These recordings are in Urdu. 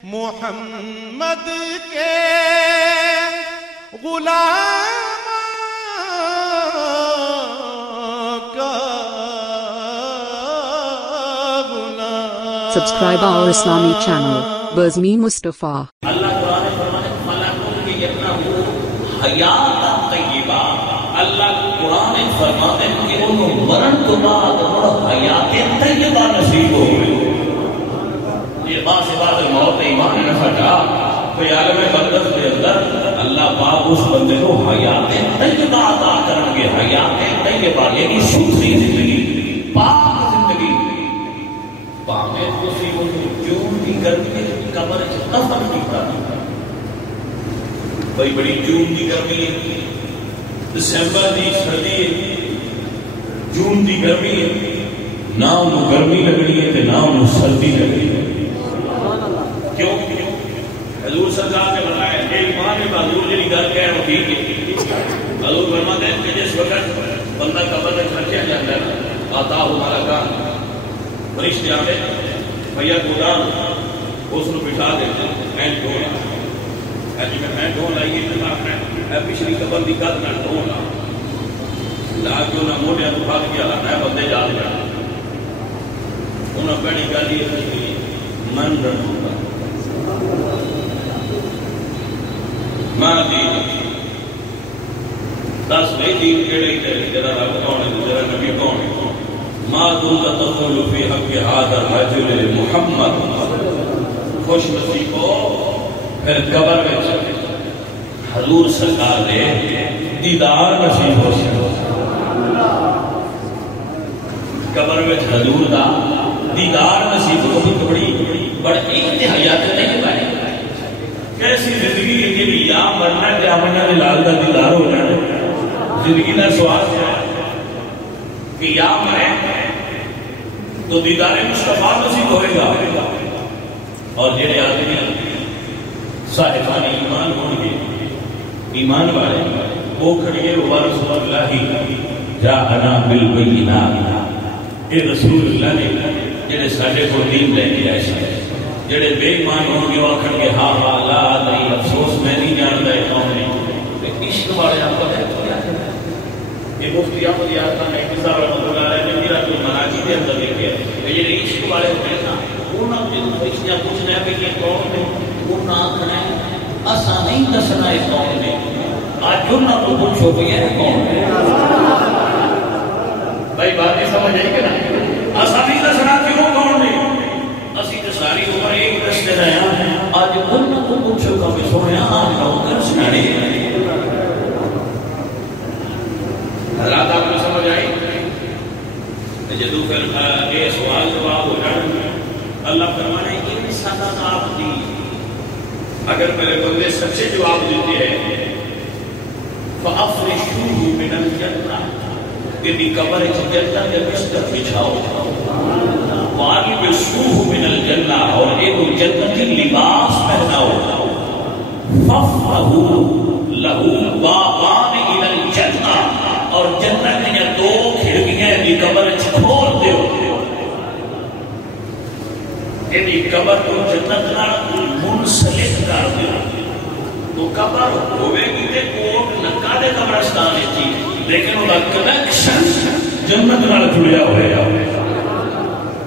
محمد کے غلام کا Ghulam. Subscribe our Islamic channel, Bazmi Mustafa. اللہ قرآن فرمانے ملکوں کی یقنہو حیات طیبہ. اللہ قرآن فرماتے ہیں کہ انہوں مرن تو بعد اور حیات طیبہ نصیب ہوئے. یہ باس موت ایمان نہ سکا کوئی عالم بردست کے اندر اللہ پاک اس بندے کو حیات طیبہ عطا کریں گے. حیات طیبہ یعنی ستھری زندگی، پاک زندگی. پاکے دوسری کو جون کی گرمی قبر دفن کیتا. بڑی بڑی جون کی گرمی ہے، دسمبر کی سردی ہے، جون کی گرمی ہے. نہ انہوں گرمی لگنی ہے نہ انہوں سردی لگنی ہے. کیوں؟ حضور سرکار نے بتایا ایمان میں حضور جی گل کہہ رہا ٹھیک ہے. حضور فرماتے ہیں کہ جس وقت بندہ قبر میں رکھا جاتا ہے نا آتا ہو ملکان فرشتے آتے بھیا گودام اس کو بٹھا دیتے ہیں ڈھونا جی میں ڈھون لائیے پچھلی قبر کی قد نہ ڈھونا لا کے انہیں موڈیا کو پھل کے آنا ہے بندے جا رہے انہیں پہلی گل یہ من رکھوں گا ماں دین دس نہیں دین کیڑے تیرے تیرا رب کون ہے تیرا نبی کون ہے. ما دون تقول فی حق هذا الرجل محمد. خوش نصیبو پھر قبر میں حضور سرکار نے دیدار نصیب ہو سکتا. قبر میں حضور دا دیدار نصیب ہو سکتا. بڑی انتہائیات نہیں پائے کیسی زندگی ہے کہ یا مرنا ہے یا مرنا لال کا دیدار ہو جانا. زندگی کا سوال ہے کہ یا مرے تو دیدار مصطفیٰ نصیب ہوئے گا. اور جڑے آدمی صاحبان ایمان ہوں گے ایمان والے وہ کھڑیے وہ رسول اللہ جاءنا بالبینات. اے رسول اللہ نے جڑے ساڈے کو دین لے کے آئے جڑے بے ایمان ہوں گے وہ آخر گے ہاں ہاں لا نہیں افسوس میں نہیں جانتا ہے کون نہیں. عشق والے آپ کو یہ مفتی احمد یاد خان ایک صاحب رحمۃ اللہ علیہ نے میرا جو مناجی کے اندر لکھا ہے یہ عشق والے ہوتے ہیں نا انہوں نے پوچھنا پوچھنا ہے کہ یہ کون ہے وہ نہ آخنا ہے اسا نہیں دسنا ہے کون ہے. آج انہوں کو پوچھو کہ یہ کون ہے بھائی بات نہیں سمجھ آئی کہ نا اسا نہیں دسنا کیوں کون ہے اسی تو ساری عمر ایک دستے رہے ہیں. آج انہوں کو پوچھو کہ سونے آج کا کر سنانے حالات آپ نے سمجھ آئی. جدو پھر یہ سوال جواب ہو جائے اللہ فرمانے ان سدا آپ دی اگر میرے بندے سچے جواب دیتے ہیں فَأَفْرِشُوهُ مِنَ الْجَنَّةِ کہ قبر جنت کے بستر بچھاؤ. وَأَلْبِسُوهُ مِنَ الْجَنَّةِ اور ایک جنتی لباس پہناؤ. فَافْرَحُوا لَهُ بَابَانِ إِلَى الْجَنَّةِ اور جنت کے دو کھڑکیاں دی قبر کھول دیو. یعنی قبر کو جنت نال منسلک کر دیو تو قبر ہوے گی تے کوٹ نکا دے قبرستان وچ لیکن وہ کنیکشن جنت نال جڑیا ہویا.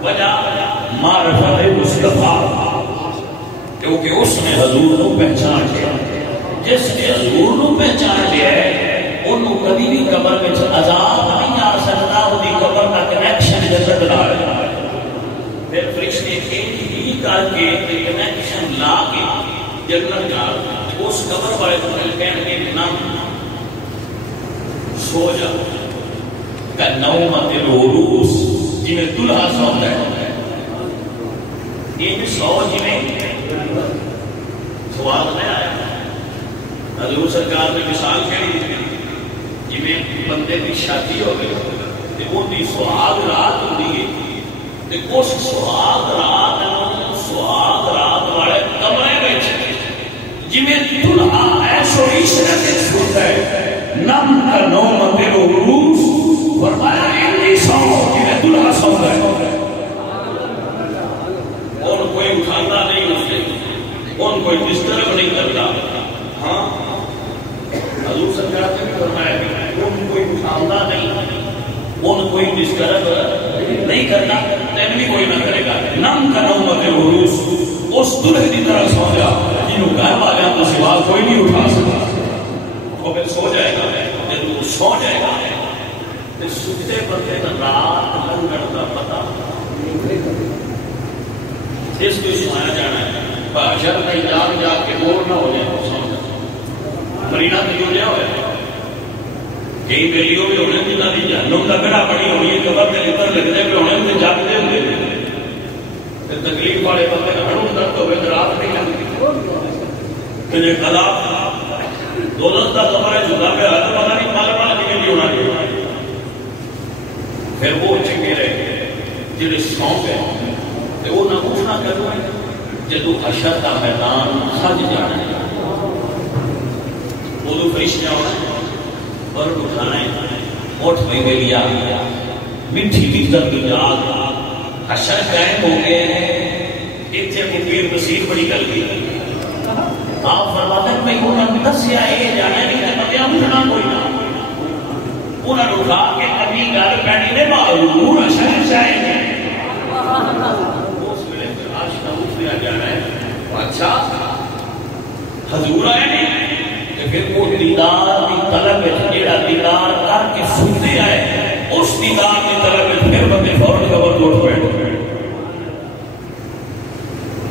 وجہ معرفت مصطفیٰ کیونکہ اس نے حضور کو پہچان لیا. جس نے حضور کو پہچان لیا ہے انہوں کبھی بھی قبر میں عذاب نہیں آ سکتا. وہ قبر کا کنیکشن جنت نال ہے. پھر فرشتے ہی کر کے کنیکشن لا کے جنت نال اس قبر والے کو کہنے کے نام سو جا کا نومت العروس جی میں دلہا سوندا ہے یہ سو جی میں سوال میں آیا. حضور سرکار نے مثال کہی جی میں بندے کی شادی ہو گئی تے وہ دی سہاگ رات ہوندی ہے تے اس سہاگ رات والے کمرے وچ جویں دلہا ایسو عشرت سنتا ہے نم کا نومت العروس فرمایا انی سو جویں دلہا سوندا ہے اور کوئی اٹھاتا نہیں اسے ان کوئی ڈسٹرب نہیں کرتا. ہاں حضور سرکار نے بھی فرمایا کہ ان کوئی اٹھاؤں نہیں, ان کوئی ڈسٹرب نہیں کرتا, تین بھی کوئی نہ کرے گا. نم کا نوبت عروس, اس دلہے کی طرح سو جا جنہوں گھر والوں کو سوا کوئی نہیں اٹھا سکتا. وہ پھر سو جائے گا, جب وہ سو جائے گا تو ستے بندے کا رات لنگڑ کا پتا اس کو سنایا جانا ہے. بادشاہ کہیں جان جا کے بور نہ ہو جائے, مرینا تو جو لیا ہوا کئی بیلیوں بھی ہونے کی نہ جہنم کا گڑا بڑی ہونی ہے, قبر کے اندر لگنے پہ ہونے میں جاگتے ہوئے تکلیف والے بندے کا ہڑوں درد ہوئے تو رات نہیں لگتی. تجھے خلاف دولت کا قبر ہے جدا پہ رہا تو پتہ نہیں مال مال کے لیے ہونا چاہیے. پھر وہ چنگے رہے جنہیں سونپ ہے کہ وہ نہ اٹھنا کرنا ہے جدو حشر کا میدان سج جانا ہے. وہ فرشتہ ہونا پر اٹھانا ہے. اٹھ پہ گیا میٹھی بکر کی یاد حشر قائم ہو گئے ہیں. اتنے مقیر مسیح بڑی گل کی آپ فرماتے ہیں میں انہوں نے دسیا یہ جانا نہیں کہ پتہ اٹھنا کوئی نہ, انہوں نے اٹھا کے کبھی گل پہنی نے معلوم حشر شاید ہے اس ویلے آج کا اٹھ لیا جانا ہے. اچھا حضور آئے نہیں کہ پھر وہ دیدار کی طلب ہے, جیڑا دیدار کر کے سنتے آئے اس دیدار کی طلب ہے. پھر بندے فوراً قبر کو اٹھ بیٹھے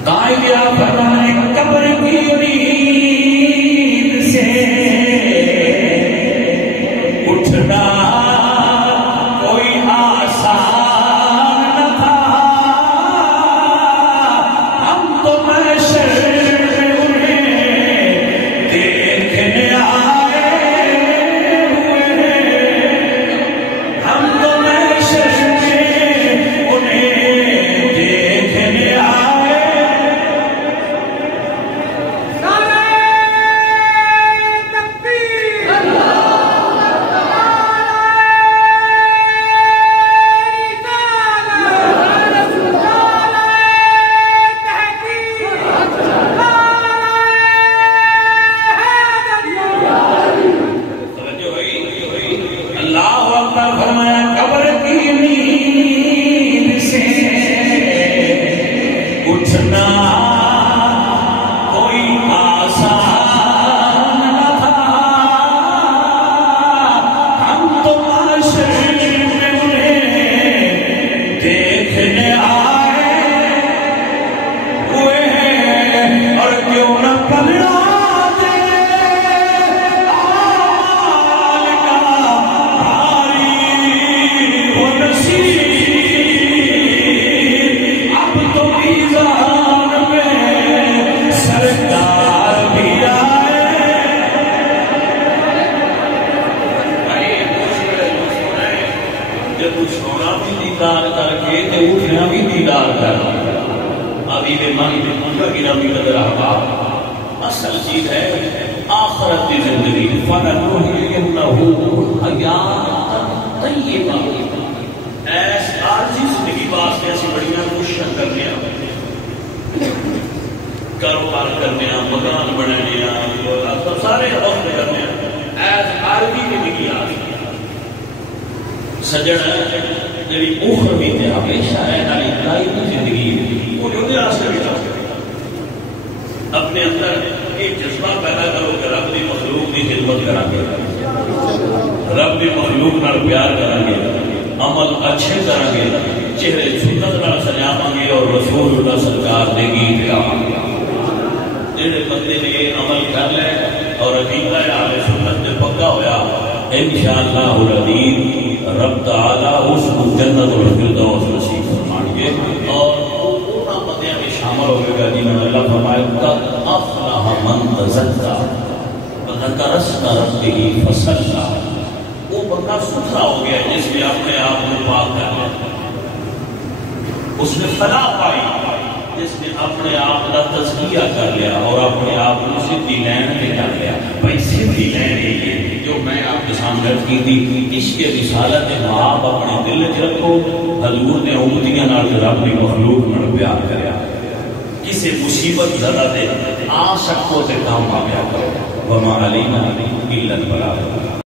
کائیں گیا فرمانے قبر کی نیند سے اٹھنا کوئی آسان نہ تھا. ہم تو محشر میں انہیں دیکھنے آئے ہوئے, ہم تو محشر میں انہیں دیکھنے آئے. اصل چیز ہے آخرت کی زندگی. ایس عارضی زندگی واسطے اسی بڑیاں کوششاں کرنے کاروبار کرنے مکان بنانے سارے وقت کرنے ایس عارضی زندگی آ گئی. سجن جی اخروی تے ہمیشہ رہنے والی دائمی زندگی وہ جو راستے بھی چاہتے اپنے اندر ایک جذبہ پیدا کرو کہ رب دی مخلوق کی خدمت کریں گے, رب دی مخلوق نال پیار کریں گے, عمل اچھے کریں گے, چہرے سنت نال سجاواں گے اور رسول اللہ سرکار دے گیت گاواں گے. جڑے بندے نے یہ عمل کر لے اور عقیدہ اہل سنت تے پکا ہویا انشاءاللہ العظیم رب تعالی اس کو جنت الفردوس نصیب فرمائیں گے. اور شامل ہوئے گا جنہوں نے اللہ فرمائے قد افلح من تزکا وذکر اسم ربہ فصلی. وہ بندہ ستھرا ہو گیا جس نے اپنے آپ کو پاک کر لیا, اس نے فلاح پائی جس نے اپنے آپ کا تزکیہ کر لیا اور اپنے آپ کو سدھی لین میں کر لیا. بھائی سدھی لین یہ جو میں آپ کے سامنے رکھ کی تھی عشق رسالت آپ اپنے دل چ رکھو. حضور نے امتیاں نال رب دی مخلوق نال پیار کریا. کسی مصیبت زدہ دے آ سکو تے کام آگیا کرو وما علینا الا البلاغ